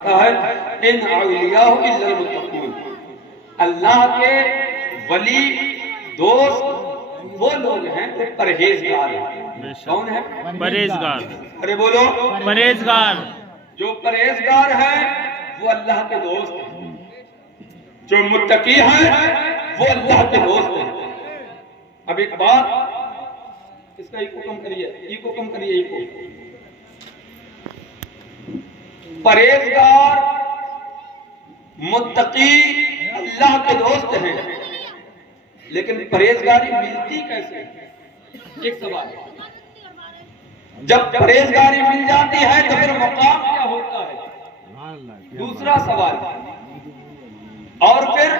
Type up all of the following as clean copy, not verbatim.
ان اولیاء الا المتقون، اللہ کے ولی دوست وہ لوگ ہیں جو پرہیزگار ہیں۔ کون ہے؟ پرہیزگار۔ ارے بولو، پرہیزگار۔ جو پرہیزگار ہیں وہ اللہ کے دوست ہیں، جو متقی ہیں وہ اللہ کے دوست ہیں۔ اب ایک بات، اس کا ایکو کم کریے، ایکو کم کریے، ایکو۔ پرہیزگار متقی اللہ کے دوست ہیں، لیکن پرہیزگاری ملتی کیسے؟ ایک سوال ہے۔ جب پرہیزگاری مل جاتی ہے تو پھر مقام کیا ہوتا ہے؟ دوسرا سوال۔ اور پھر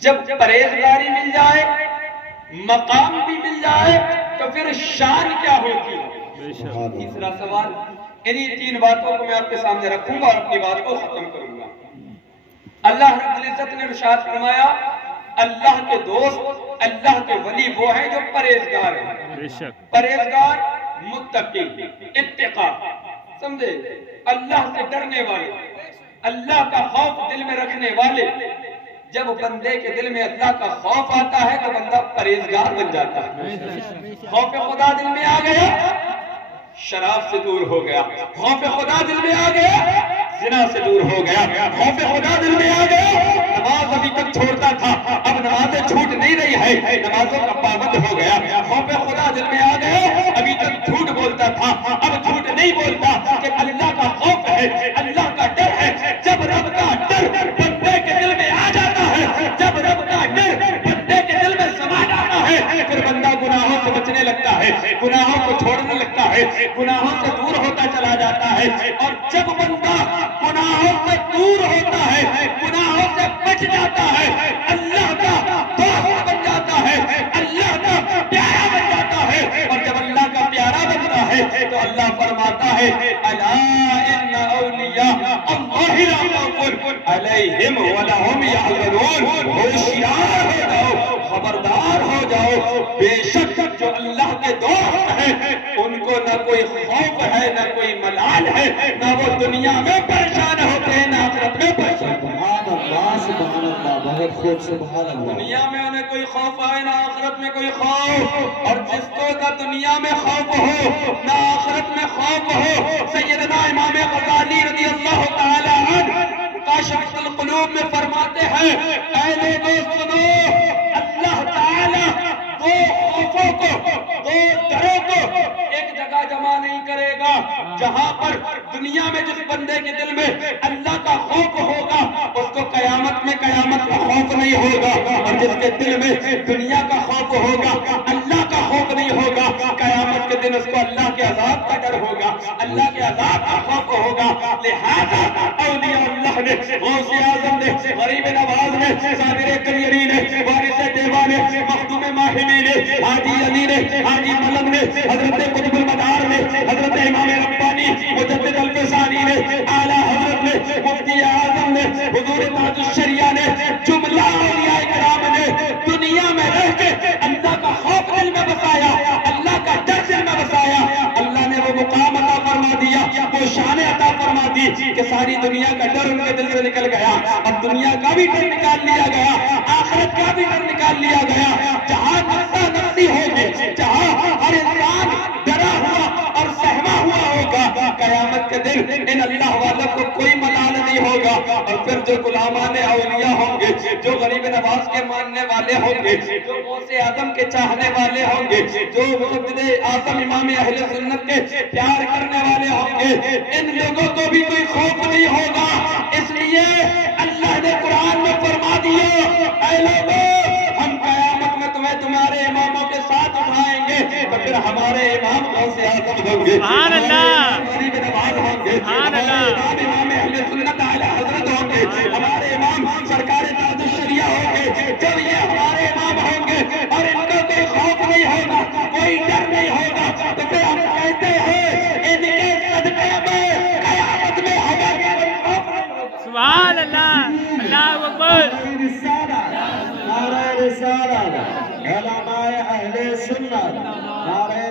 جب پرہیزگاری مل جائے، مقام بھی مل جائے، تو پھر شان کیا ہوتی ہے؟ تیسرا سوال۔ انہی تین باتوں کو میں آپ کے سامنے رکھوں گا اور اپنی بات کو ختم کروں گا۔ اللہ رب العزت نے ارشاد فرمایا، اللہ کے دوست، اللہ کے ولی وہ ہیں جو پرہیزگار ہیں۔ پرہیزگار، متقی، اتقا، سمجھے؟ اللہ سے ڈرنے والے، اللہ کا خوف دل میں رکھنے والے۔ جب بندے کے دل میں اللہ کا خوف آتا ہے تو بندہ پرہیزگار بن جاتا ہے۔ خوف خدا دل میں آ گیا، شراب سے دور ہو گیا۔ خوف خدا دل میں آ گیا، زنا سے دور ہو گیا۔ خوف خدا دل میں آ گیا، نماز ابھی تک چھوڑتا تھا، اب نمازیں چھوٹ نہیں رہی ہے، نمازوں کا پابند ہو گیا۔ خوف خدا دل میں آ گیا، ابھی تک جھوٹ بولتا تھا، اب جھوٹ نہیں بولتا، کہ اللہ کا خوف ہے، اللہ کا ڈر ہے۔ جب رب کا ڈر بندے کے دل میں آ جاتا ہے، جب رب کا ڈر بندے کے دل میں سما جاتا ہے، پھر بندہ گناہوں سے بچنے لگتا ہے، گناہوں کو چھوڑنے لگتا ہے، گناہوں سے دور ہوتا چلا جاتا ہے۔ اور جب بندہ گناہوں سے دور ہوتا ہے، گناہوں سے بچ جاتا ہے، اللہ کا دوست بن جاتا ہے، اللہ کا پیارا بن جاتا ہے۔ اور جب اللہ کا پیارا بنتا ہے تو اللہ فرماتا ہے، الا ان اولیاء اللہ لا خوف علیہم ولا هم یحزنون۔ ہوشیار ہو جاؤ، خبردار ہو جاؤ، بے شک جو اللہ کے دوست ہیں ان کو نہ کوئی خوف ہے، نہ کوئی ملال ہے، نہ وہ دنیا میں پریشان ہوتے ہیں، نہ آخرت میں پریشان ہوتے ہیں۔ سبحان اللہ، سبحان اللہ، بہت خوب، سبحان اللہ۔ دنیا میں انہیں کوئی خوف آئے، نہ آخرت میں کوئی خوف۔ اور جس کو نہ دنیا میں خوف ہو، نہ آخرت میں خوف ہو، سیدنا امام غزالی رضی اللہ تعالی عنہ کاشف القلوب میں فرماتے ہیں، اے لوگوں سنو، اللہ تعالی دو خوفوں کو، دو ڈروں کو ایک جگہ جمع نہیں کرے گا۔ جہاں پر دنیا میں جس بندے کے دل میں اللہ کا خوف ہوگا، اس کو قیامت میں قیامت کا خوف نہیں ہوگا، اور جس کے دل میں دنیا کا خوف ہوگا، اللہ کا خوف نہیں ہوگا، قیامت کے دن اس کو اللہ کے عذاب کا ڈر ہوگا، اللہ کے عذاب کا خوف ہوگا۔ لہذا اولیاء اللہ نے، غوث اعظم نے، غریب نواز نے، صابر کلیری نے، وارث دیوان نے، مخدوم ماہمی نے، حاجی علی نے، حاجی ملنگ نے، حضرت قطب المدار نے، حضرت امام ربانی مجدد الفسانی نے، اعلیٰ حضرت نے، مفتی اعظم نے، حضور تاج الشریعہ نے، جملہ اولیاء کرام نے دنیا میں رہ کے اللہ کا خوف دل میں بسایا، اللہ کا ڈر دل میں بسایا۔ اللہ نے وہ مقام عطا فرما دیا، وہ شان عطا فرما دی کہ ساری دنیا کا ڈر ان کے دل سے نکل گیا، اب دنیا کا بھی ڈر نکال لیا گیا، آخرت کا بھی ڈر نکال لیا گیا۔ جہاں نفسا نفسی ہوگی، جہاں ہر انسان ڈرا ہوا اور سہما ہوا ہوگا، قیامت کے دن ان اللہ والوں کو کوئی ملال نہیں ہوگا۔ اور پھر جو غلامان اولیاء ہوں گے، جو غریب نواز کے ماننے والے ہوں گے، جو غوث اعظم کے چاہنے والے ہوں گے، جو مجدد اعظم امام اہل سنت کے پیار کرنے والے ہوں گے، ان لوگوں کو بھی کوئی خوف نہیں ہوگا۔ اس لیے اللہ نے قرآن میں فرما دیا، اے لوگوں، ہم قیامت میں تمہیں تمہارے اماموں کے ساتھ اٹھائیں گے، تو پھر ہمارے امام غوث اعظم ہوں گے، سبحان اللہ، غریب نواز ہوں گے، سبحان اللہ، امام اہل سنت اعلی حضرت ہوں گے، ہمارے امام سرکار تاج الشریعہ ہوں گے۔ جب یہ ہمارے امام ہوں گے اور ان کو کوئی خوف نہیں ہوگا، کوئی ڈر نہیں ہوگا، تو پھر ہم کہتے ہیں ان کے صدقے میں قیامت میں ہمیں خوف نہیں ہوگا۔ سبحان اللہ، اللہ اکبر۔ نعرہ رسالہ، علماء اہل سنت، نعرہ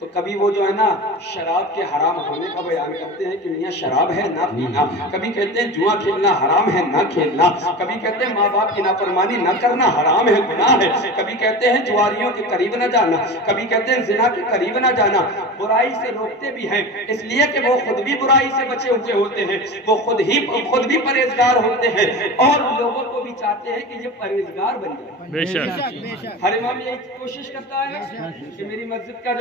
تو کبھی وہ جو ہے نا شراب کے حرام ہونے کا بیان کرتے ہیں کہ میاں شراب ہے نہ پینا، کبھی کہتے ہیں جوا کھیلنا حرام ہے نہ کھیلنا، کبھی کہتے ہیں ماں باپ کی نافرمانی نہ کرنا حرام ہے گناہ ہے، کبھی کہتے ہیں جواریوں کے قریب نہ جانا، کبھی کہتے ہیں زنا کے قریب نہ جانا۔ برائی سے روکتے بھی ہیں اس لیے کہ وہ خود بھی برائی سے بچے ہوئے ہوتے ہیں، وہ خود بھی پرہیزگار ہوتے ہیں اور لوگوں کو بھی چاہتے ہیں کہ یہ پرہیزگار بن جائے۔ بے شک ہر امام یہ کوشش کرتا ہے کہ میری مسجد کا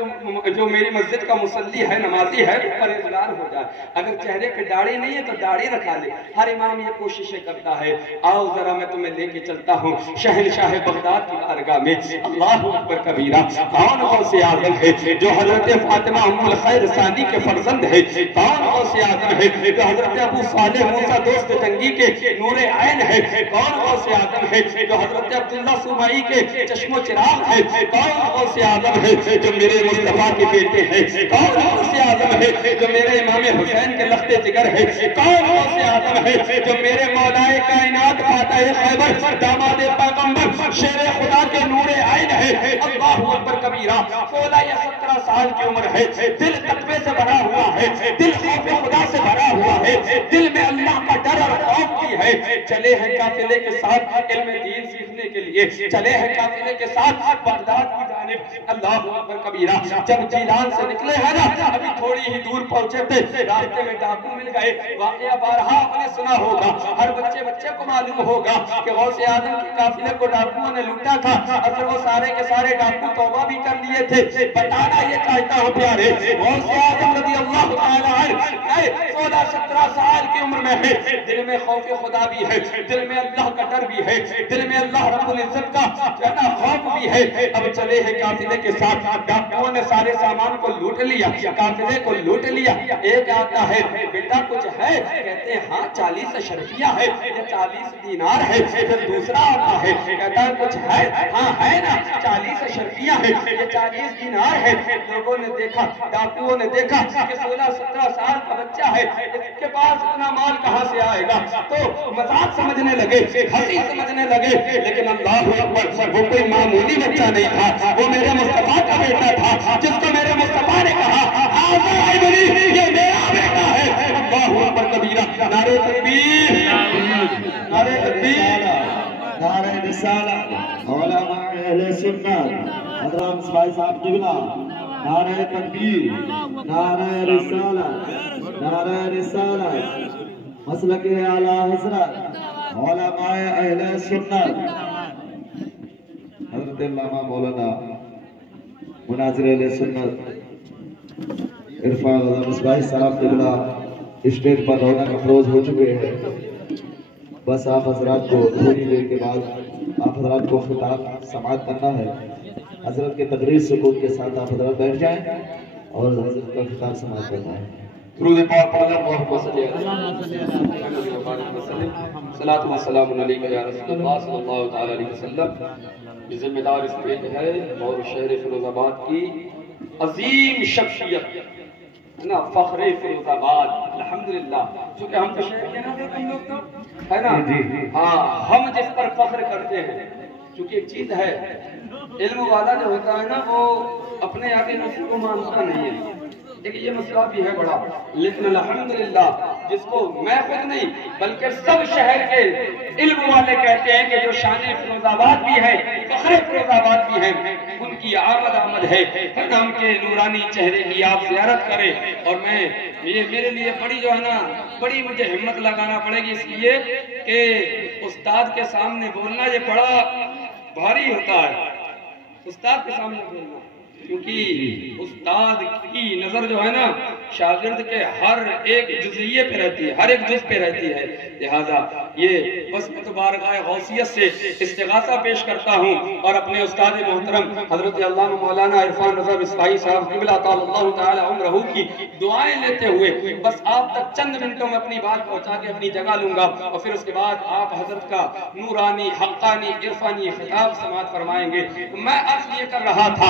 جو میری مسجد کا مصلی ہے نمازی ہے وہ پرہیزگار ہو جائے، اگر چہرے پہ داڑھی نہیں ہے تو داڑھی رکھا لے۔ ہر امام یہ کوششیں کرتا ہے۔ آؤ ذرا میں تمہیں لے کے چلتا ہوں شہنشاہ بغداد کی بارگاہ میں۔ اللہ اکبر کبیرہ، کون غوث اعظم ہے جو حضرت فاطمہ ام الخیر ثانی کے فرزند ہے؟ کون غوث اعظم ہے جو حضرت ابو صالح موسیٰ دوست جنگی کے نور عین ہے؟ کون غوث اعظم ہے جو حضرت عبداللہ سومائی کے چشم و چراغ ہے؟ کون غوث اعظم ہے جو میرے مصطفیٰ کے بیٹے ہیں؟ کون غوث اعظم ہے جو میرے امام حسین کے لخت جگر ہے؟ کون غوث اعظم ہے جو میرے مولا کائنات فاتح خیبر داماد پیغمبر شیر خدا کے نور عین ہے؟ اللہ اکبر کبیرہ، 16 یا 17 سال کی عمر ہے، دل تقوی سے بھرا ہوا ہے، دل خوف خدا سے بھرا ہوا ہے، دل میں اللہ کا ڈر اور خوف بھی ہے۔ چلے ہیں قافلے کے ساتھ علم دین سیکھنے کے لیے، چلے ہیں قافلے کے ساتھ بغداد کی جانب۔ اللہ اکبر کبیرہ، جب جیلان سے نکلے ہیں نا ابھی تھوڑی ہی دور پہنچے تھے، راستے میں ڈاکو مل گئے۔ واقعہ بارہا آپ نے سنا ہوگا، ہر بچے کو معلوم ہوگا کہ غوث اعظم کے قافلے کو ڈاکوؤں نے لوٹا تھا، اور پھر وہ سارے کے سارے ڈاکو توبہ بھی کر لیے تھے۔ بتانا یہ چاہتا ہوں پیارے، غوث اعظم رضی اللہ تعالیٰ عنہ 16-17 سال کی عمر میں ہے، دل میں خوف خدا بھی ہے، دل میں اللہ کا ڈر بھی ہے، دل میں اللہ رب العزت کا خوف بھی ہے۔ اب چلے ہیں قافلے کے ساتھ، ڈاکوؤں نے سارے سامان کو لوٹ لیا، قافلے کو لوٹ لیا۔ ایک آتا ہے، بیٹا کچھ ہے؟ کہتے ہیں ہاں 40 اشرفیہ ہے یا 40 دینار ہے۔ پھر دوسرا آتا ہے، کہتا ہے کچھ ہے؟ ہاں ہے نا 40 اشرفیہ ہے یا 40 دینار ہے۔ لوگوں نے دیکھا، ڈاکوؤں نے دیکھا کہ 16-17 سال کا بچہ ہے، اس کے پاس اتنا مال کہاں سے آئے گا؟ تو مذاق سمجھنے لگے، ہنسی سمجھنے لگے، لیکن اللہ اکبر وہ کوئی معمولی بچہ نہیں تھا، وہ میرے مصطفیٰ کا بیٹا تھا، جس کو میرے مصطفیٰ نے کہا یہ میرا بیٹا ہے۔ اللہ اکبر کبیرہ، نعرہ تکبیر، نعرہ تکبیر، نعرہ رسالت، علماء اہل سنت حضرت مصباح صاحب قبلہ، نعرہ تکبیر، نعرہ رسالت، نعرہ رسالت، مسلک اعلیٰ حضرت علماء اہل سنت حضرت علامہ مولانا مناظر اہل سنت عرفان حضرت مصباح صاحب قبلہ اسٹیج پر رونق افروز ہو چکے ہیں۔ بس آپ حضرات کو تھوڑی دیر کے بعد آپ حضرات کو خطاب سماعت کرنا ہے۔ حضرت کے تقریر سکوت کے ساتھ آپ حضرات بیٹھ جائیں اور حضرت کا خطاب سماعت کرنا ہے۔ درود پاک پڑھ لیں، اللہم صلی علی وسلم، صلاۃ و سلام علیک یا رسول اللہ صلی اللہ تعالی علیہ وسلم۔ یہ ذمہ دار اسٹیج ہے اور شہر فیروز آباد کی عظیم شخصیت ہے نا، فخر فیروز آباد، الحمدللہ، چونکہ ہم تو شہر کے نا تھے، تم لوگ تو ہے نا، ہاں ہم جس پر فخر کرتے ہیں، چونکہ ایک چیز ہے علم والا جو ہوتا ہے نا وہ اپنے آگے نفس کو مانتا نہیں ہے، لیکن یہ مسئلہ بھی ہے بڑا، لیکن الحمدللہ جس کو میں خود نہیں بلکہ سب شہر کے علم والے کہتے ہیں کہ جو شان فیروز آباد بھی ہے، فخر فیروز آباد بھی ہے، ان کی آمد ہے، ہم کے نورانی چہرے کی آپ زیارت کریں۔ اور میں یہ میرے لیے بڑی جو ہے نا بڑی مجھے ہمت لگانا پڑے گی، اس لیے کہ استاد کے سامنے بولنا یہ بڑا بھاری ہوتا ہے، استاد کے سامنے بولنا، کیونکہ استاد کی نظر جو ہے نا شاگرد کے ہر ایک جزئیے پہ رہتی ہے، ہر ایک جز پہ رہتی ہے، لہذا یہ بس بارگاہ غوثیت سے استغاثہ پیش کرتا ہوں اور اپنے استاد محترم حضرت علامہ مولانا عرفان رضا مصباحی صاحب قبلہ اللہ تعالی عمرہ کی دعائیں لیتے ہوئے بس آپ تک چند منٹوں میں اپنی بات پہنچا کے اپنی جگہ لوں گا، اور پھر اس کے بعد آپ حضرت کا نورانی حقانی عرفانی خطاب سماعت فرمائیں گے۔ میں عرض یہ کر رہا تھا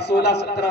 16-17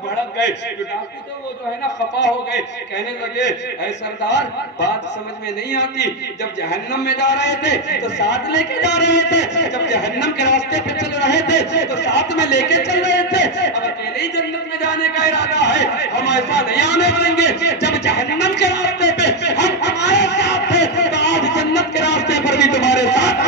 بھڑک گئے. ڈاکو تو وہ جو ہے نا خفا ہو گئے, کہنے لگے اے سردار بات سمجھ میں نہیں آتی, جب جہنم میں جا رہے تھے تو ساتھ لے کے جا رہے تھے, جب جہنم کے راستے پہ چل رہے تھے تو ساتھ میں لے کے چل رہے تھے, اب اکیلے ہی جنت میں جانے کا ارادہ ہے, ہم ایسا نہیں آنے دیں گے. جب جہنم کے راستے پہ ہم ہمارے ساتھ تھے تو آج جنت کے راستے پر بھی تمہارے ساتھ.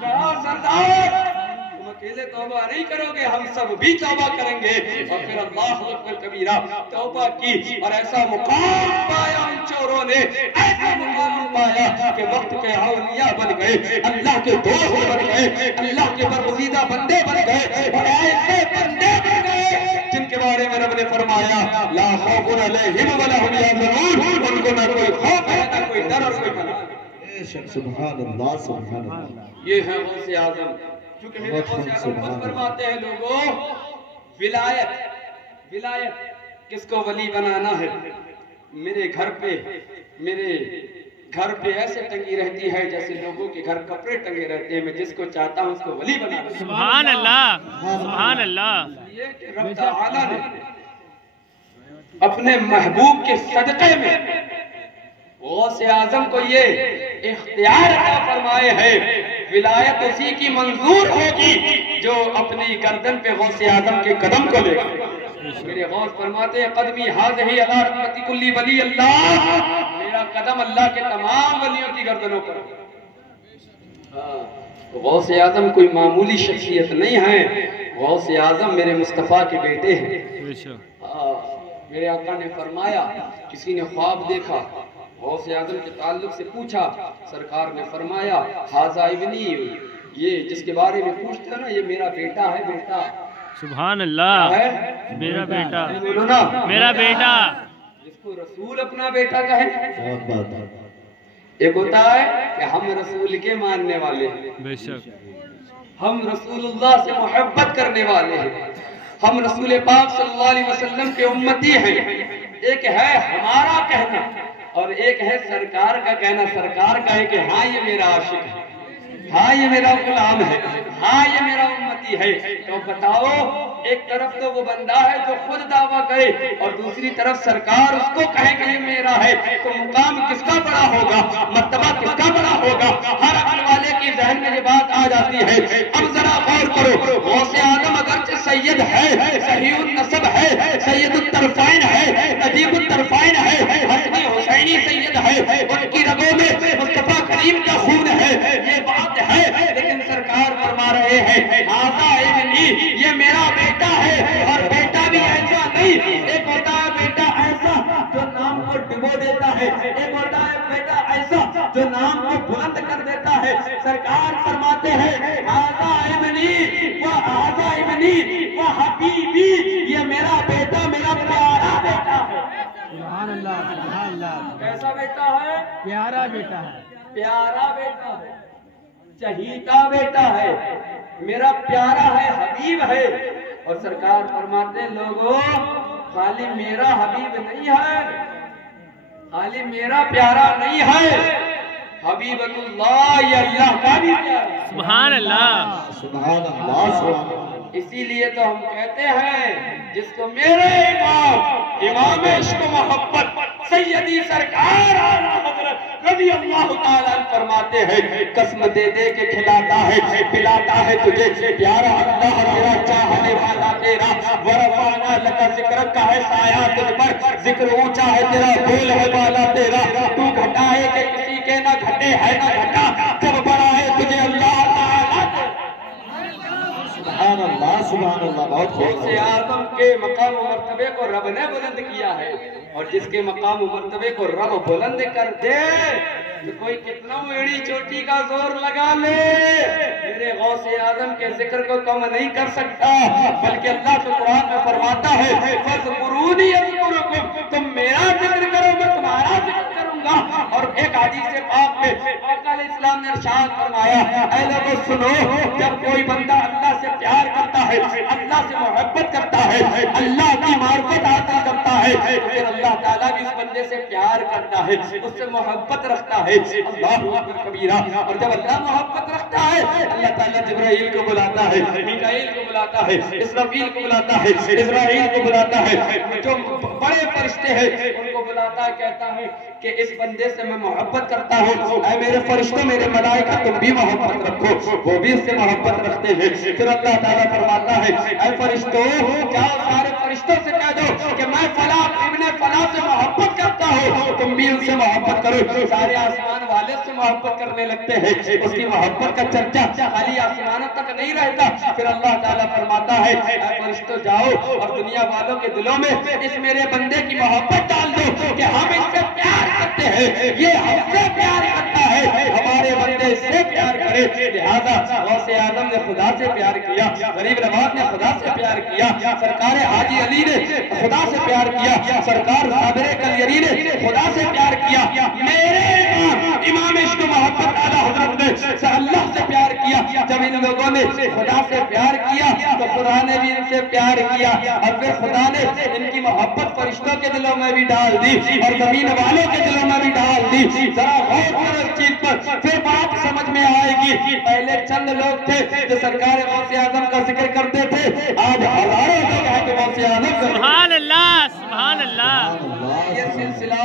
کہا سردار تم اکیلے توبہ نہیں کرو گے, ہم سب بھی توبہ کریں گے. اور پھر اللہ اکبر کبیرہ توبہ کی اور ایسا مقام پایا ان چوروں نے, ایسا مقام پایا کہ وقت کے اولیاء بن گئے, اللہ کے دوست بن گئے, اللہ کے برگزیدہ بندے بن گئے, اور ایسے بندے بن گئے جن کے بارے میں رب نے فرمایا لا خوف علیہم ولا هم یحزنون, ان کو نہ کوئی خوف ہے نہ کوئی ڈر اور کوئی پناہ. سبحان اللہ سبحان اللہ. یہ ہے غوث اعظم. چونکہ میرے غوث اعظم خود فرماتے ہیں لوگوں ولایت کس کو ولی بنانا ہے, میرے گھر پہ ایسے ٹنگی رہتی ہے جیسے لوگوں کے گھر کپڑے ٹنگے رہتے ہیں, میں جس کو چاہتا ہوں اس کو ولی بنا دوں. سبحان اللہ سبحان اللہ. یہ کہ رب تعالیٰ نے اپنے محبوب کے صدقے میں غوث اعظم کو یہ اختیار عطا فرمائے ہے, ولایت اسی کی منظور ہوگی جو اپنی گردن پہ غوث اعظم کے قدم کو لے گا. میرے غوث فرماتے ہیں قدمی حاضہی علی رحمتی کلی ولی اللہ, میرا قدم اللہ کے تمام ولیوں کی گردنوں پر. غوث اعظم کوئی معمولی شخصیت نہیں ہے, غوث اعظم میرے مصطفیٰ کے بیٹے ہیں. میرے آقا نے فرمایا کسی نے خواب دیکھا, غوث اعظم کے تعلق سے پوچھا, سرکار نے فرمایا حاذا ابنی, یہ جس کے بارے میں پوچھتا ہے نا یہ میرا بیٹا ہے. بیٹا سبحان اللہ, میرا بیٹا میرا بیٹا. جس کو رسول اپنا بیٹا کہے, ایک ہوتا ہے کہ ہم رسول کے ماننے والے ہیں, بے شک ہم رسول اللہ سے محبت کرنے والے ہیں, ہم رسول پاک صلی اللہ علیہ وسلم کے امتی ہیں. ایک ہے ہمارا کہنا اور ایک ہے سرکار کا کہنا. سرکار کہے کہ ہاں یہ میرا عاشق ہے, ہاں یہ میرا غلام ہے, ہاں یہ میرا امتی ہے. تو بتاؤ ایک طرف تو وہ بندہ ہے جو خود دعویٰ کرے اور دوسری طرف سرکار اس کو کہے کہ یہ میرا ہے, تو مقام کس کا بڑا ہوگا, مرتبہ کس کا بڑا ہوگا. ہر عقل والے کی ذہن میں یہ بات آ جاتی ہے. اب ذرا غور کرو, غوث اعظم اگرچہ سید ہے, صحیح النسب ہے, سید الطرفین ہے, نجیب الطرفین ہے, حسنی حسینی سید ہے, ان کی رگوں میں مصطفیٰ کریم کا خون ہے, یہ بات ہے. لیکن سرکار فرما رہے ہیں حاذا ابنی, یہ میرا بیٹا ہے. اور بیٹا بھی ایسا نہیں, ایک ہوتا ہے بیٹا ایسا جو نام کو ڈبو دیتا ہے, ایک ہوتا ہے بیٹا ایسا جو نام کو بلند کر دیتا ہے. سرکار فرماتے ہیں حاذا ابنی و حبیبی, یہ میرا بیٹا میرا پیارا بیٹا ہے. سبحان اللہ سبحان اللہ. کیسا بیٹا ہے, پیارا بیٹا ہے, پیارا بیٹا ہے, چہیتا بیٹا ہے, میرا پیارا ہے, حبیب ہے. اور سرکار فرماتے ہیں لوگوں خالی میرا حبیب نہیں ہے, خالی میرا پیارا نہیں ہے, حبیب اللہ یہ اللہ کا بھی پیارا. سبحان اللہ سبحان اللہ. اسی لیے تو ہم کہتے ہیں جس کو میرے امام عشق و محبت سیدی سرکار اعلیٰ حضرت رضی اللہ تعالیٰ فرماتے ہیں قسم دے دے کے کھلاتا ہے پلاتا ہے تجھے پیارا اللہ تیرا چاہنے والا تیرا ورفعنا لک ذکرک کا ہے سایہ تجھ پر ذکر اونچا ہے تیرا بول ہے والا تیرا تو گھٹائے کہ کسی کے نہ گھٹے ہے نہ گھٹا جب بڑا ہے تجھے اللہ تعالیٰ. سبحان اللہ سبحان اللہ. بہت غوث اعظم کے مقام و مرتبے کو رب نے بلند کیا ہے, اور جس کے مقام و مرتبے کو رب بلند کر دے تو کوئی کتنا ایڑی چوٹی کا زور لگا لے میرے غوث اعظم کے ذکر کو کم نہیں کر سکتا. بلکہ اللہ تو قرآن میں فرماتا ہے فَاذْكُرُونِي أَذْكُرُكُمْ, تم میرا ذکر کرو میں تمہارا ذکر کروں گا. اور ایک حدیث پاک میں آقا علیہ السلام نے ارشاد فرمایا اے لوگوں سنو, جب کوئی بندہ اللہ سے پیار کرتا ہے, اللہ سے محبت کرتا ہے, اللہ کی معرفت حاصل کرتا ہے, پھر اللہ تعالیٰ بھی اس بندے بندے سے پیار کرتا ہے، اس سے محبت رکھتا ہے، اللہ اکبر کبیرہ، اور جب اللہ محبت رکھتا ہے اللہ تعالیٰ جبرائیل کو بلاتا ہے، میکائیل کو بلاتا ہے، اسرافیل کو بلاتا ہے، اسرائیل کو بلاتا ہے، جو بڑے فرشتے ہیں ان کو بلاتا ہے، کہتا ہے کہ اس بندے سے میں محبت کرتا ہوں، اے میرے فرشتوں میرے ملائکہ تم بھی محبت رکھو، وہ بھی اس سے محبت رکھتے ہیں۔ پھر اللہ تعالیٰ فرماتا ہے اے فرشتوں جاؤ سارے فرشتوں سے کہہ دو کہ میں فلاں ابن فلاں سے محبت کرتا ہوں، تم بھی ان سے محبت کرو۔ سارے آسمان والے سے محبت کرنے لگتے ہیں، اس کی محبت کا چرچا خالی آسمانوں تک نہیں رہتا۔ پھر اللہ تعالیٰ فرماتا ہے اے فرشتوں جاؤ اور دنیا والوں کے دلوں میں اس میرے بندے کی محبت ڈال دو کہ ہم اس سے پیار کرتے ہیں، یہ ہم سے پیار کرتا ہے، ہمارے بندے سے پیار کرے۔ لہذا غوث اعظم نے خدا سے پیار کیا، غریب نواز نے خدا سے پیار کیا، سرکار حاجی علی نے خدا سے پیار کیا، سرکار صابر کلیری نے خدا سے پیار کیا، میرے امام عشق و محبت اعلیٰ حضرت نے اللہ سے پیار کیا۔ جب ان لوگوں نے خدا سے پیار کیا تو خدا نے بھی ان سے پیار کیا، اور پھر خدا نے ان کی محبت فرشتوں کے دلوں میں بھی ڈال دی اور زمین والوں کے دلوں میں بھی ڈال دی۔ ذرا غور کرو اس چیز پر، پھر بات سمجھ میں آئے گی۔ پہلے چند لوگ تھے جو سرکار غوث اعظم کا ذکر کرتے تھے، آج ہزاروں لوگ ہیں کہ غوث اعظم کا سبحان اللہ، سبحان اللہ۔ یہ سلسلہ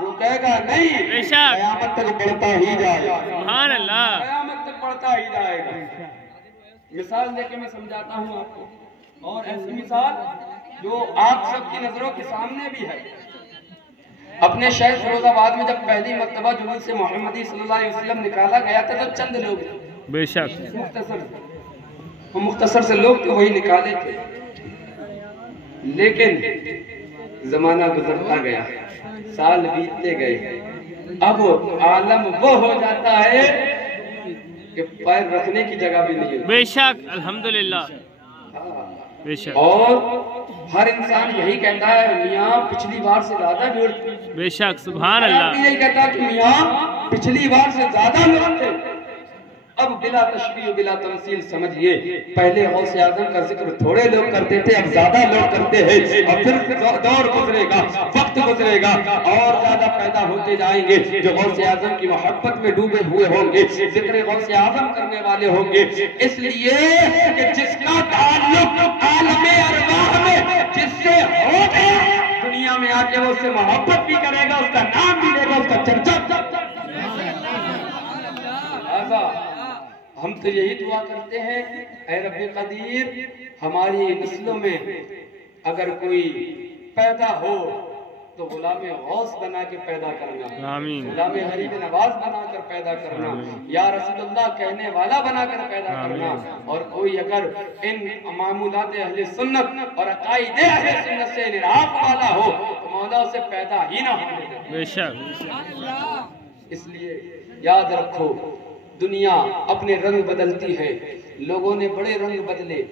رکے گا نہیں، بے شک، قیامت تک بڑھتا ہی جائے گا، سبحان اللہ۔ قیامت تک بڑھتا ہی جائے گا۔ مثال دے کے میں سمجھاتا ہوں آپ کو، اور ایسی مثال جو آپ سب کی نظروں کے سامنے بھی ہے۔ اپنے شہر فیروز آباد میں جب پہلی مرتبہ جلوس محمدی صلی اللہ علیہ وسلم نکالا گیا تھا تو چند لوگ بے شک مختصر سے لوگ تو وہی نکالے تھے، لیکن زمانہ گزرتا گیا، سال بیتتے گئے، اب عالم وہ ہو جاتا ہے کہ پیر رکھنے کی جگہ بھی نہیں ہوتی۔ بے شک، الحمدللہ، بے شک، اور ہر انسان یہی کہتا ہے میاں پچھلی بار سے زیادہ بھیڑ تھی، بے شک، سبحان اللہ۔ یہی کہتا ہے کہ میاں پچھلی بار سے زیادہ لوگ تھے۔ اب بلا تشبیہ بلا تمثیل سمجھئے، پہلے غوث اعظم کا ذکر تھوڑے لوگ کرتے تھے، اب زیادہ لوگ کرتے ہیں، اور پھر دور گزرے گا، وقت گزرے گا، اور زیادہ پیدا ہوتے جائیں گے جو غوث اعظم کی محبت میں ڈوبے ہوئے ہوں گے، ذکر غوث اعظم کرنے والے ہوں گے، اس لیے کہ جس کا تعلق عالم ارواح میں جس سے ہو گیا، دنیا میں آ کے وہ اس سے محبت بھی کرے گا، اس کا نام بھی لے گا، اس کا چرچا۔ ہم تو یہی دعا کرتے ہیں اے رب قدیر ہماری نسلوں میں اگر کوئی پیدا ہو تو غلام غوث بنا کے پیدا کرنا، آمین، غلام غریب نواز بنا کر پیدا کرنا، یا رسول اللہ کہنے والا بنا کر پیدا کرنا، اور کوئی اگر ان معمولات اہل سنت اور عقائد اہل سنت سے انحراف والا ہو تو مولا اسے پیدا ہی نہ ہونے دے۔ بے شک، اس لیے یاد رکھو دنیا اپنے رنگ بدلتی ہے، لوگوں نے بڑے رنگ بدلے،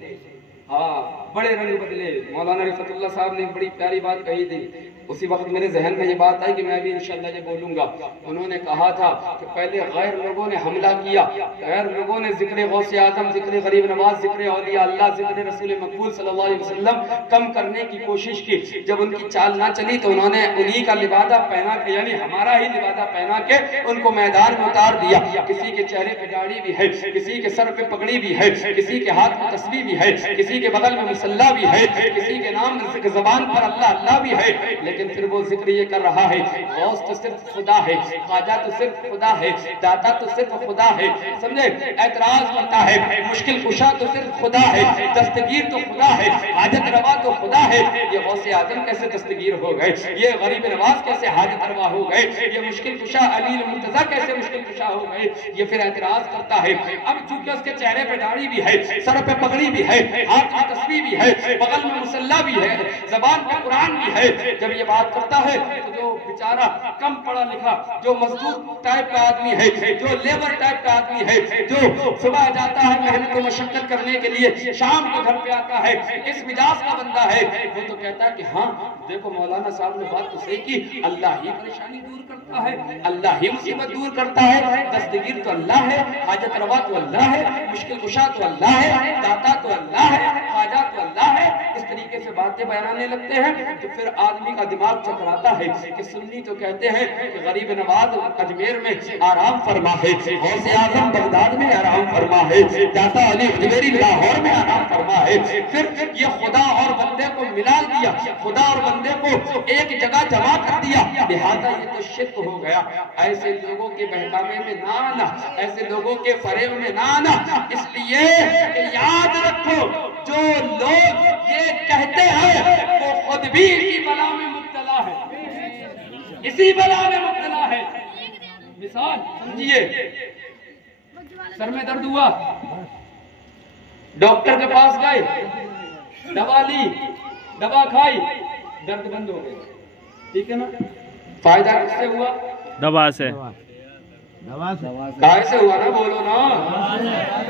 بڑے رنگ بدلے۔ مولانا رفعت اللہ صاحب نے ایک بڑی پیاری بات کہی تھی، اسی وقت میرے ذہن میں یہ بات آئی کہ میں بھی انشاءاللہ یہ بولوں گا۔ انہوں نے کہا تھا کہ پہلے غیر لوگوں نے حملہ کیا، غیر لوگوں نے ذکر غوث اعظم، ذکر غریب نواز، ذکر اولیاء اللہ، ذکر رسول مقبول صلی اللہ علیہ وسلم کم کرنے کی کوشش کی۔ جب ان کی چال نہ چلی تو انہوں نے انہی کا لبادہ پہنا کے، یعنی ہمارا ہی لبادہ پہنا کے ان کو میدان میں اتار دیا۔ کسی کے چہرے پہ داڑھی بھی ہے، کسی کے سر پہ پگڑی بھی ہے، کسی کے ہاتھ میں تسبیح بھی ہے، کسی کے بغل میں مصلی بھی ہے، کسی کے نام زبان پر اللہ اللہ بھی ہے، لیکن پھر وہ ذکر یہ کر رہا ہے غوث تو صرف خدا ہے، خواجہ تو صرف خدا ہے، داتا تو صرف خدا ہے، سمجھے؟ اعتراض کرتا ہے مشکل کشا تو صرف خدا ہے، دستگیر تو خدا ہے، حاجت روا تو خدا ہے۔ یہ غوث اعظم کیسے دستگیر ہو گئے، یہ غریب نواز کیسے حاجت روا ہو گئے، یہ مشکل کشا علی المرتضیٰ کیسے مشکل کشا ہو گئے؟ یہ پھر اعتراض کرتا ہے۔ اب چونکہ اس کے چہرے پہ داڑھی بھی ہے، سر پہ پگڑی بھی ہے، ہاتھ میں تسبیح بھی ہے، بغل میں مصلی بھی ہے، زبان پہ قرآن بھی ہے، جب یہ بات کرتا ہے تو جو بیچارہ کم پڑھا لکھا، جو مزدور ٹائپ کا آدمی ہے، جو لیبر ٹائپ کا آدمی ہے، جو صبح جاتا ہے محنت و مشقت کرنے کے لیے، شام کو گھر پہ آتا ہے، اس مزاج کا بندہ ہے، وہ تو کہتا ہے کہ ہاں دیکھو مولانا صاحب نے بات تو صحیح کی، اللہ ہی پریشانی دور کرتا ہے، اللہ ہی مصیبت دور کرتا ہے، دستگیر تو اللہ ہے، حاجت روا تو اللہ ہے، مشکل کشا تو اللہ ہے، داتا تو اللہ ہے، خواجہ تو اللہ ہے۔ اس طریقے سے باتیں بیانانے لگتے ہیں تو پھر آدمی کا دماغ چکراتا ہے کہ سنی تو کہتے ہیں کہ غریب نواز اجمیر میں آرام فرما ہے، غوث اعظم بغداد میں آرام فرما ہے، داتا علی اجمیری لاہور میں آرام فرما ہے۔ پھر یہ خدا اور بندے کو ملا دیا، خدا اور بندے کو ایک جگہ جمع کر دیا، لہذا یہ تو شرک ہو گیا۔ ایسے لوگوں کے بہکاوے میں نہ آنا، ایسے لوگوں کے فریب میں نہ آنا، اس لیے کہ یاد رکھو جو لوگ یہ کہتے ہیں وہ خود بھی اسی بلا میں مبتلا ہے، اسی بلا میں مبتلا ہے۔ مثال سمجھیے، سر میں درد ہوا، ڈاکٹر کے پاس گئے، دوا لی، دوا کھائی، درد بند ہو گیا، ٹھیک ہے نا؟ فائدہ کس سے ہوا؟ دوا سے۔ کائے سے ہوا نا؟ بولو نا،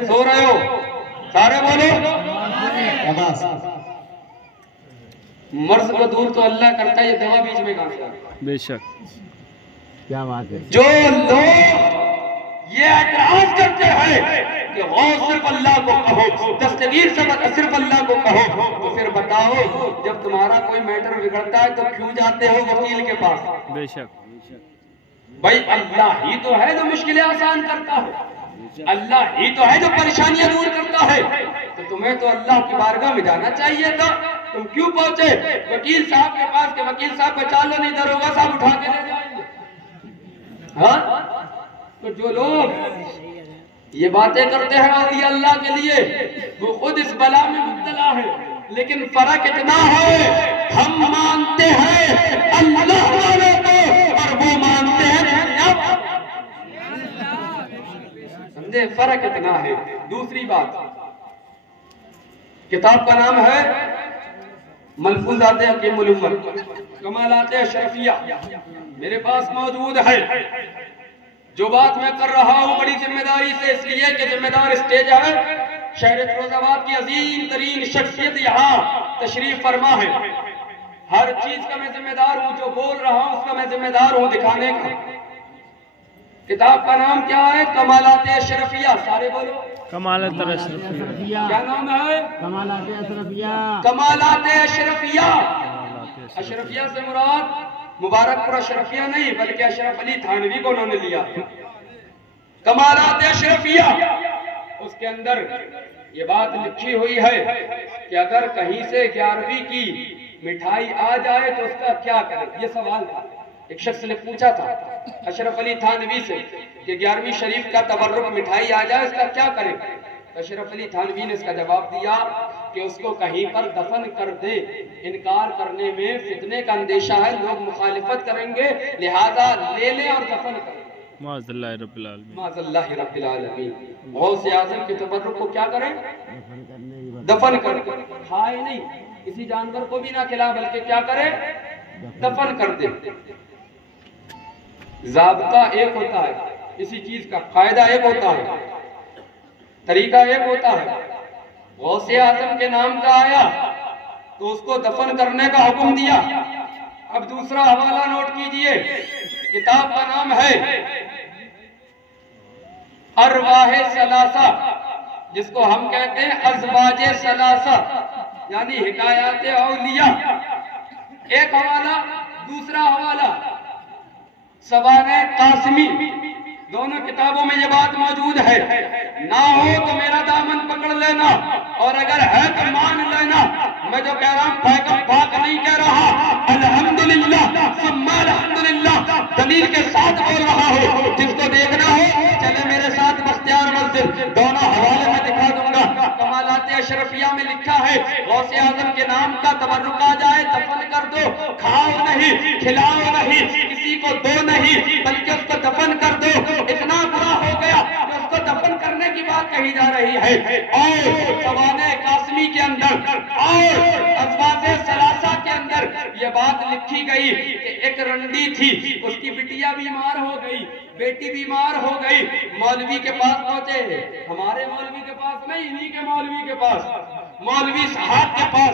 سو رہے ہو سارے، بولو۔ مرض کو دور تو اللہ کرتا ہے، یہ دوا بیچ میں کہاں سے آ گئی؟ بے شک، کیا بات ہے۔ جو لوگ یہ اعتراض کرتے ہیں کہ غوث صرف اللہ کو کہو، دستگیر صرف اللہ کو کہو، تو پھر بتاؤ جب تمہارا کوئی میٹر بگڑتا ہے تو کیوں جاتے ہو وکیل کے پاس؟ بے شک، بھائی اللہ ہی تو ہے جو مشکلیں آسان کرتا ہے، اللہ ہی تو ہے جو پریشانیاں دور کرتا ہے، تو تمہیں تو اللہ کی بارگاہ میں جانا چاہیے تھا، تم کیوں پہنچے وکیل صاحب کے پاس کہ وکیل صاحب بچا لو نہیں دروگا صاحب اٹھا کے لے جائیں گے؟ ہاں، تو جو لوگ یہ باتیں کرتے ہیں اولیاء اللہ کے لیے وہ خود اس بلا میں مبتلا ہے، لیکن فرق اتنا ہے ہم مانتے ہیں اللہ والوں کو اور وہ مانتے ہیں سمجھے، فرق اتنا ہے۔ دوسری بات، کتاب کا نام ہے ملفوظات حکیم الامت، کمالات اشرفیہ، میرے پاس موجود ہے۔ جو بات میں کر رہا ہوں بڑی ذمہ داری سے، اس لیے کہ ذمہ دار اسٹیج ہے، شہر فیروز آباد کی عظیم ترین شخصیت یہاں تشریف فرما ہے، ہر چیز کا میں ذمہ دار ہوں، جو بول رہا ہوں اس کا میں ذمہ دار ہوں دکھانے کا۔ کتاب کا نام کیا ہے؟ کمالات اشرفیہ، سارے بولو۔ کمالات اشرفیہ۔ کیا نام ہے؟ کمالات اشرفیہ۔ کمالات اشرفیہ۔ اشرفیہ سے مراد مبارک پور اشرفیہ نہیں بلکہ اشرف علی تھانوی کو انہوں نے لیا۔ کمالات اشرفیہ، اس کے اندر یہ بات لکھی ہوئی ہے کہ اگر کہیں سے 11ویں کی مٹھائی آ جائے تو اس کا کیا کرے؟ یہ سوال تھا، ایک شخص نے پوچھا تھا اشرف علی تھانوی سے کہ 11ویں شریف کا تبرک مٹھائی آ جائے اس کا کیا کرے؟ اشرف علی تھانوی نے اس کا جواب دیا کہ اس کو کہیں پر دفن کر دے، انکار کرنے میں فتنے کا اندیشہ ہے، لوگ مخالفت کریں گے، لہذا لے لے اور دفن کر دے۔ معاذ اللہ رب العالمین، معاذ اللہ رب العالمین۔ غوث اعظم کے تبرک کو کیا کریں؟ دفن کر دے، کھائے نہیں، کسی جانور کو بھی نہ کھلا بلکہ کیا کرے؟ دفن کر دے۔ ضابطہ ایک ہوتا ہے اسی چیز کا، قاعدہ ایک ہوتا ہے، طریقہ ایک ہوتا ہے۔ غوث اعظم کے نام کا آیا تو اس کو دفن کرنے کا حکم دیا۔ اب دوسرا حوالہ نوٹ کیجئے، کتاب کا نام ہے ارواح ثلاثہ، جس کو ہم کہتے ہیں ازواج ثلاثہ، یعنی حکایات اولیاء، ایک حوالہ۔ دوسرا حوالہ سوانح قاسمی، دونوں کتابوں میں یہ بات موجود ہے، نہ ہو تو میرا دامن پکڑ لینا اور اگر ہے تو مان لینا، میں جو کہہ رہا ہوں پاک نہیں کہہ رہا، الحمدللہ ثم الحمدللہ دلیل کے ساتھ بول رہا ہوں۔ جس کو دیکھنا ہو چلے میرے ساتھ بختیار مسجد، دونوں حوالے میں دکھا دوں گا۔ کمالات اشرفیہ میں لکھا ہے غوث اعظم کے نام کا تبرک آ جائے دفن کر دو، کھاؤ نہیں، کھلاؤ نہیں، کسی کو دو نہیں بلکہ اس کو دفن کر دو۔ اتنا برا ہو گیا کہ اس کو دفن کرنے کی بات کہی جا رہی ہے۔ اور سوانح قاسمی کے اندر اور ازواج ثلاثہ کے اندر یہ بات لکھی گئی کہ ایک رنڈی تھی، اس کی بٹیا بیمار ہو گئی، بیٹی بیمار ہو گئی، مولوی کے پاس پہنچے، ہمارے مولوی کے پاس نہیں، انہی کے مولوی کے پاس، مولوی صاحب کے پاس،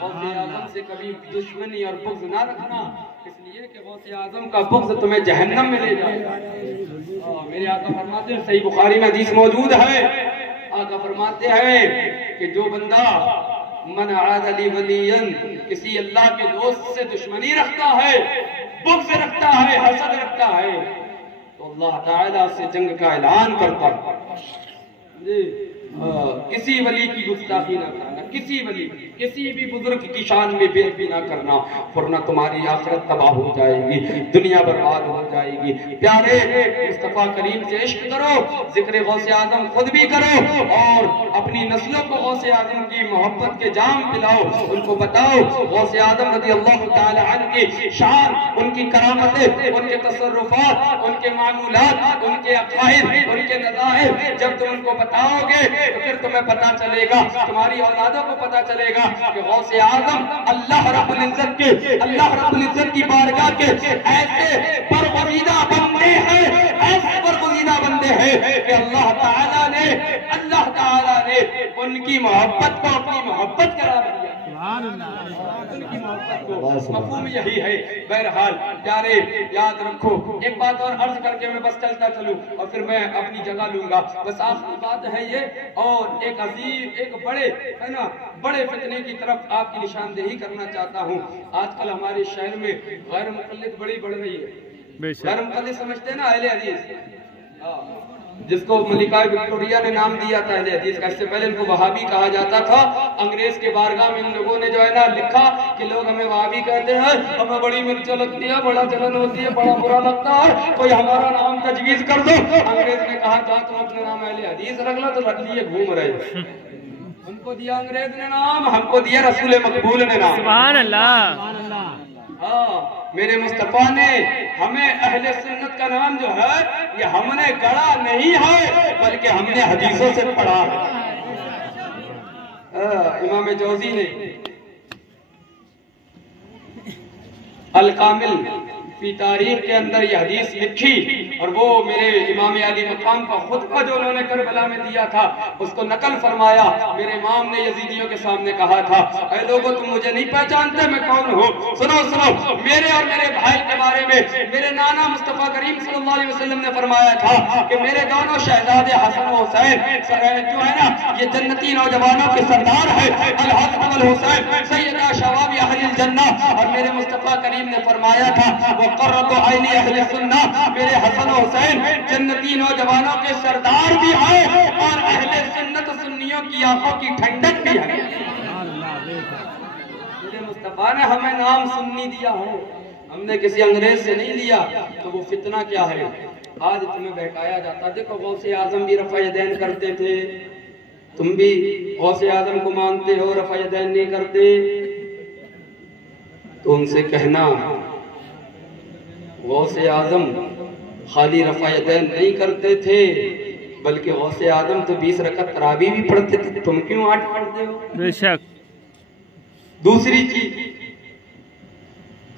غوث اعظم سے کبھی دشمنی اور بغض نہ رکھنا، اس لیے کہ غوث اعظم کا بغض تمہیں جہنم میں لے جائے گا۔ میرے آقا فرماتے ہیں، صحیح بخاری میں حدیث موجود ہے، آقا فرماتے ہیں کہ جو بندہ من عاد لی ولیا، کسی اللہ کے دوست سے دشمنی رکھتا ہے، بغض رکھتا ہے، حسد رکھتا ہے، تو اللہ تعالیٰ سے جنگ کا اعلان کرتا ہے۔ کسی ولی کی گستاخی نہ کرنا، کسی ولی، کسی بھی بزرگ کی شان میں بے ادبی نہ کرنا، ورنہ تمہاری آخرت تباہ ہو جائے گی، دنیا برباد ہو جائے گی۔ پیارے مصطفیٰ کریم سے عشق کرو، ذکر غوث اعظم خود بھی کرو، اور اپنی نسلوں کو غوث اعظم کی محبت کے جام پلاؤ، ان کو بتاؤ غوث اعظم رضی اللہ تعالی عنہ کی شان، ان کی کرامتیں، ان کے تصرفات، ان کے معمولات، ان کے عقائد، ان کے نظائر، جب تم ان کو بتاؤ گے تو پھر تمہیں پتا چلے گا، تمہاری اولادوں کو پتا چلے گا کہ غوث اعظم اللہ رب العزت کی بارگاہ کے ایسے برگزیدہ بندے ہیں، ایسے برگزیدہ بندے ہیں کہ اللہ تعالیٰ نے ان کی محبت کو اپنی محبت قرار دیا۔ ان کی محبت کو مفہوم یہی ہے۔ بہرحال پیارے یاد رکھو، ایک بات اور عرض کر کے میں بس چلتا چلوں اور پھر میں اپنی جگہ لوں گا، بس آخری بات ہے یہ، اور ایک عظیم، ایک بڑے فتنے کی طرف آپ کی نشاندہی کرنا چاہتا ہوں۔ آج کل ہمارے شہر میں غیر مقلد بڑی بڑھ رہی ہے۔ غیر مقلد سمجھتے ہیں نا اہل حدیث، جس کو ملکہ وکٹوریہ نے نام دیا تھا اہل حدیث کا، اس سے پہلے ان کو وہابی کہا جاتا تھا۔ انگریز کے بارگاہ میں ان لوگوں نے جو ہے نا لکھا کہ لوگ ہمیں وہابی کہتے ہیں، ہمیں بڑی مرچیں لگتی ہے، بڑا جلن ہوتی ہے، بڑا برا لگتا ہے، کوئی ہمارا نام تجویز کر دو۔ انگریز نے کہا جا تم اپنے نام اہل حدیث رکھ لو، تو رکھ لیے گھوم رہے۔ ان کو دیا انگریز نے نام، ہم کو دیا رسول مقبول نے نام۔ سبحان اللہ۔ میرے مصطفیٰ نے ہمیں اہل سنت کا نام جو ہے یہ ہم نے گڑا نہیں ہے، بلکہ ہم نے حدیثوں سے پڑھا ہے۔ امام جوزی نے الکامل فی تاریخ کے اندر یہ حدیث لکھی، اور وہ میرے امام علی مقام کا خطبہ جو انہوں نے کربلا میں دیا تھا اس کو نقل فرمایا۔ میرے امام نے یزیدیوں کے سامنے کہا تھا، اے لوگو تم مجھے نہیں پہچانتے میں کون ہوں، سنو میرے اور میرے بھائی کے بارے میں میرے نانا مصطفیٰ کریم صلی اللہ علیہ وسلم نے فرمایا تھا کہ میرے دونوں شہزادے حسن و حسین جو ہے نا یہ جنتی نوجوانوں کے سردار ہے، الحسن والحسین سیدہ شباب اہل الجنہ۔ اور میرے مصطفیٰ کریم نے فرمایا تھا وقرۃ عین اہل سنہ، میرے حسن و حسین جنتی نوجوانوں کے سردار بھی ہیں اور اہل سنت سنیوں کی آنکھوں کی ٹھنڈک بھی ہے۔ میرے مصطفیٰ نے ہمیں نام سنی دیا ہے، ہم نے کسی انگریز سے نہیں لیا۔ تو وہ فتنہ کیا ہے آج تمہیں بہکایا جاتا؟ دیکھو غوث اعظم بھی رفع یدین کرتے تھے، تم بھی غوث اعظم کو مانتے ہو، رفع یدین نہیں کرتے، تو ان سے کہنا غوث اعظم خالی رفع یدین نہیں کرتے تھے بلکہ غوث اعظم تو 20 رکعت تراویح بھی پڑھتے تھے، تم کیوں 8 پڑھتے ہو؟ بے شک۔ دوسری چیز،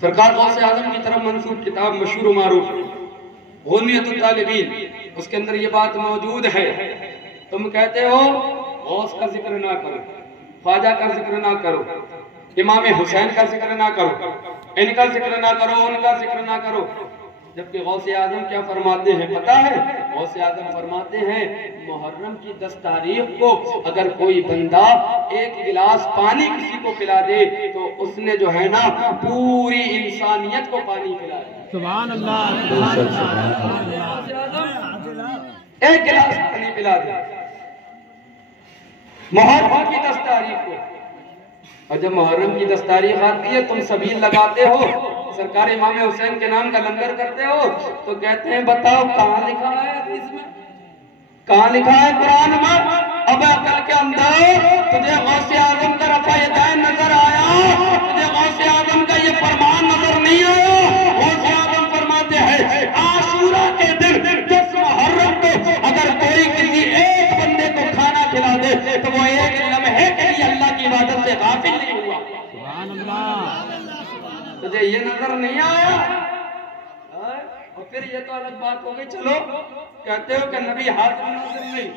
سرکار غوث اعظم کی طرف منسوب کتاب مشہور و معروف غنیۃ الطالبین، اس کے اندر یہ بات موجود ہے، تم کہتے ہو غوث کا ذکر نہ کرو، خواجہ کا ذکر نہ کرو، امام حسین کا ذکر نہ کرو، ان کا ذکر نہ کرو، ان کا ذکر نہ کرو، جبکہ غوث اعظم کیا فرماتے ہیں پتہ ہے؟ غوث اعظم فرماتے ہیں محرم کی 10 تاریخ کو اگر کوئی بندہ 1 گلاس پانی کسی کو پلا دے تو اس نے جو ہے نا پوری انسانیت کو پانی پلا دیا۔ سبحان اللہ۔ 1 گلاس پانی پلا دیا محرم کی 10 تاریخ کو، اور جب محرم کی 10 تاریخ آتی ہے تم سبیل لگاتے ہو، سرکار امام حسین کے نام کا لنگر کرتے ہو، تو کہتے ہیں بتاؤ کہاں لکھا ہے حدیث میں، کہاں لکھا ہے قرآن میں؟ اب عقل کے اندر تجھے غوث اعظم کا رفع یدین نظر آیا؟ تجھے غوث اعظم کا یہ فرمان نظر نہیں آیا؟ غوث اعظم فرماتے ہیں عاشورہ کے دن 10 محرم کو اگر کوئی کسی ایک بندے کو کھانا کھلا دے تو وہ ایک لمحے کے لیے اللہ کی عبادت سے غافل نہیں ہوا۔ سبحان اللہ۔ تجھے یہ نظر نہیں آیا؟ اور پھر یہ تو الگ بات ہو گئی، چلو کہتے ہو کہ نبی حاضر ناظر نہیں،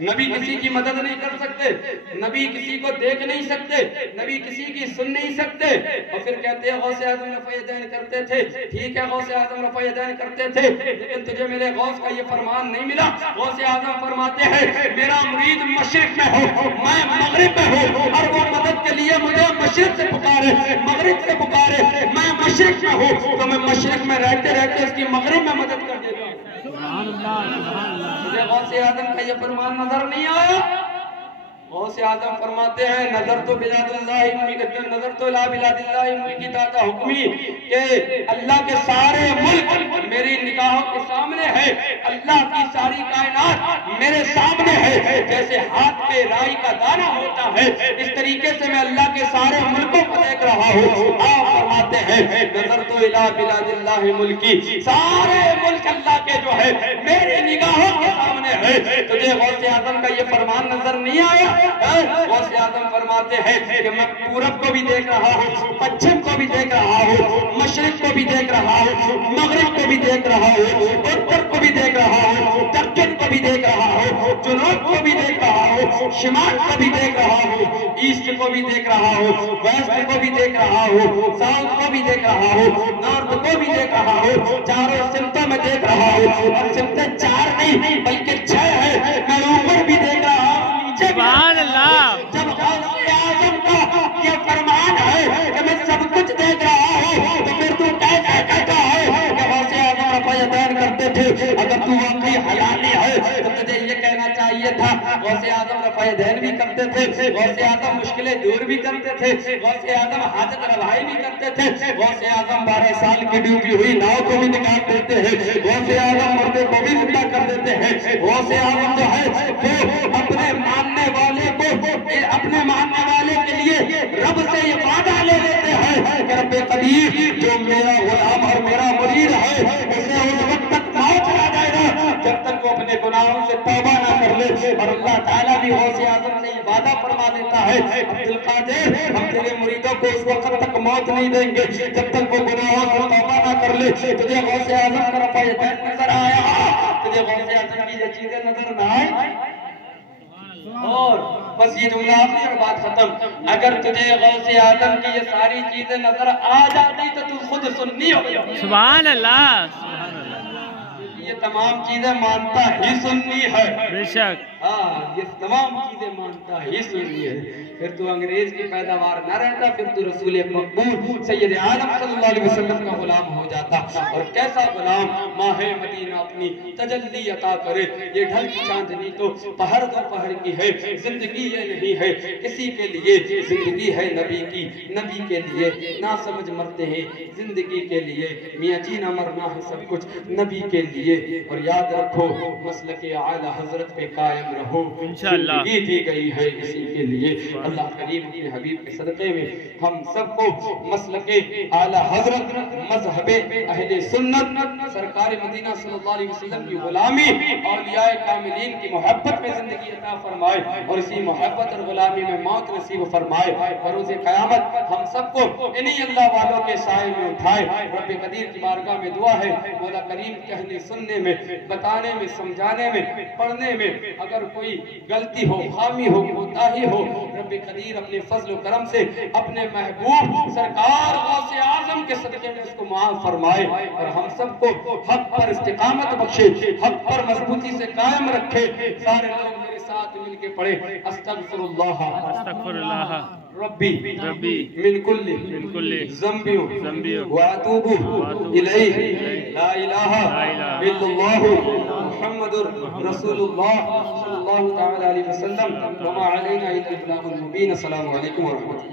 نبی کسی کی مدد نہیں کر سکتے، نبی کسی کو دیکھ نہیں سکتے، نبی کسی کی سن نہیں سکتے، اور پھر کہتے ہیں غوث اعظم رفع یدین کرتے تھے، ٹھیک ہے غوث اعظم رفع یدین کرتے تھے، لیکن تجھے میرے غوث کا یہ فرمان نہیں ملا۔ غوث اعظم فرماتے ہیں میرا مرید مشرق میں ہو، میں مغرب میں ہوں، اور وہ مدد کے لیے مجھے مشرق سے پکارے، مغرب سے پکارے، میں مشرق میں ہوں تو میں مشرق میں رہتے رہتے اس کی مغرب میں مدد کر دیتا ہوں۔ مجھے غوث اعظم کا یہ فرمان نظر نہیں آیا؟ غوث اعظم فرماتے ہیں نظر تو بلاد اللہ نظر تو لا بلاد اللہ ملکی داتا حکمی، کہ اللہ کے سارے ملک میری نگاہوں کے سامنے ہے، اللہ کی ساری کائنات میرے سامنے ہے، جیسے ہاتھ پہ رائی کا دانہ ہوتا ہے اس طریقے سے میں اللہ کے سارے ملکوں کو دیکھ رہا ہوں۔ آپ فرماتے ہیں نظر تو لا بلاد اللہ ملکی، سارے ملک اللہ کے جو ہے میری نگاہوں کے سامنے ہے۔ تجھے غوث اعظم کا یہ فرمان نظر نہیں آیا؟ غوث اعظم فرماتے ہیں کہ میں پورب کو بھی دیکھ رہا ہوں، پچھم کو بھی دیکھ رہا ہوں، مشرق کو بھی دیکھ رہا ہوں، مغرب کو بھی دیکھ رہا ہوں، اتر کو بھی دیکھ رہا ہوں، دکن کو بھی دیکھ رہا ہوں، جنوب کو بھی دیکھ رہا ہوں، شمال کو بھی دیکھ رہا ہوں، ایسٹ کو بھی دیکھ رہا ہوں، ویسٹ کو بھی دیکھ رہا ہوں، ساؤتھ کو بھی دیکھ رہا ہوں، نارتھ کو بھی دیکھ رہا ہوں، چاروں سمتوں میں دیکھ رہا ہوں، اور سمتیں 4 نہیں بلکہ 6 ہے، میں اوپر بھی دیکھ رہا ہوں، سبحان اللہ۔ جب غوث اعظم کا یہ فرمان ہے کہ میں سب کچھ دیکھ رہا ہوں تو پھر تو کیسا کہتا ہے کہ غوث اعظم رفع یدین کرتے تھے؟ اگر تو واقعی حلالی ہے تو تجھے یہ کہنا چاہیے تھا غوث اعظم رفع یدین بھی کرتے تھے، غوث اعظم مشکلیں دور بھی کرتے تھے، غوث اعظم حاجت روائی بھی کرتے تھے، غوث اعظم 12 سال کی ڈوبی ہوئی ناؤ کو بھی نکال دیتے ہیں، غوث اعظم مردے کو بھی زندہ کر دیتے ہیں، غوث اعظم جو ہے وہ اپنے ماننے والے کو اپنے ماننے والے کے لیے رب سے یہ وعدہ لے لیتے ہیں کہ رب قدیر جو میرا غلام اور میرا مرید ہے اسے اس وقت تک موت نہ جائے گا جب تک وہ اپنے گناہوں سے توبہ نہ کر لے، اور اللہ تعالیٰ بھی غوث اعظم سے یہ وعدہ فرما دیتا ہے عبدالقادر ہم تیرے مریدوں کو اس وقت تک موت نہیں دیں گے جب تک وہ گناہوں سے توبہ نہ کر لے۔ تجھے غوث اعظم کا رفع یدین نظر آیا؟ تجھے غوث اعظم کی یہ چیزیں نظر نہ آئیں؟ اور بس یہ جملہ آخری اور بات ختم، اگر تجھے غوث اعظم کی یہ ساری چیزیں نظر آ جاتی تو تو خود سنی ہو جاتی۔ سبحان اللہ، یہ تمام چیزیں مانتا ہی سنی ہے، بے شک۔ ہاں یہ تمام چیزیں مانتا ہی سنی ہے، پھر تو انگریز کی پیداوار نہ رہتا، پھر تو رسول مقبول سید عالم صلی اللہ علیہ وسلم کا غلام ہو جاتا۔ اور کیسا غلام ماہ مدینہ اپنی تجلی عطا کرے، یہ ڈھلتی چاندنی تو پہر دو پہر کی ہے، زندگی یہ نہیں ہے کسی کے لیے، زندگی ہے نبی کی، نبی کے لیے نہ سمجھ مرتے ہیں، زندگی کے لیے میاں جی نہ مرنا ہے سب کچھ نبی کے لیے۔ اور یاد رکھو مسلک اعلی حضرت پہ قائم رہو، انشاءاللہ زندگی دی گئی ہے اسی کے لیے۔ اللہ کریم اپنے حبیب کے صدقے میں ہم سب کو مسلک اعلی حضرت مذہب اہل سنت سرکار مدینہ صلی اللہ علیہ وسلم کی غلامی اولیاء کاملین کی محبت میں زندگی عطا فرمائے، اور اسی محبت اور غلامی میں موت نصیب فرمائے، اور روز قیامت ہم سب کو انہی اللہ والوں کے سائے میں اٹھائے۔ رب قدیر کی بارگاہ میں دعا ہے مولا کریم کہنے سننے میں، بتانے میں، سمجھانے میں، پڑھنے میں اگر کوئی غلطی ہو، خامی ہو، کوتاہی ہو، رب قدیر اپنے فضل و کرم سے اپنے محبوب سرکار غوث اعظم کے صدقے میں اس کو معاف فرمائے، اور ہم سب کو حق پر استقامت بخشے، حق پر مضبوطی سے قائم رکھے۔ سارے لوگ میرے ساتھ مل کے پڑھے استغفر اللہ استغفر اللہ ربی ربی من کل ذنب واتوب الیہ لا الہ الا اللہ محمد رسول اللہ صلی اللہ تعالی علیہ وسلم وما علینا الا البلاغ المبین۔ السلام علیکم ورحمۃ اللہ۔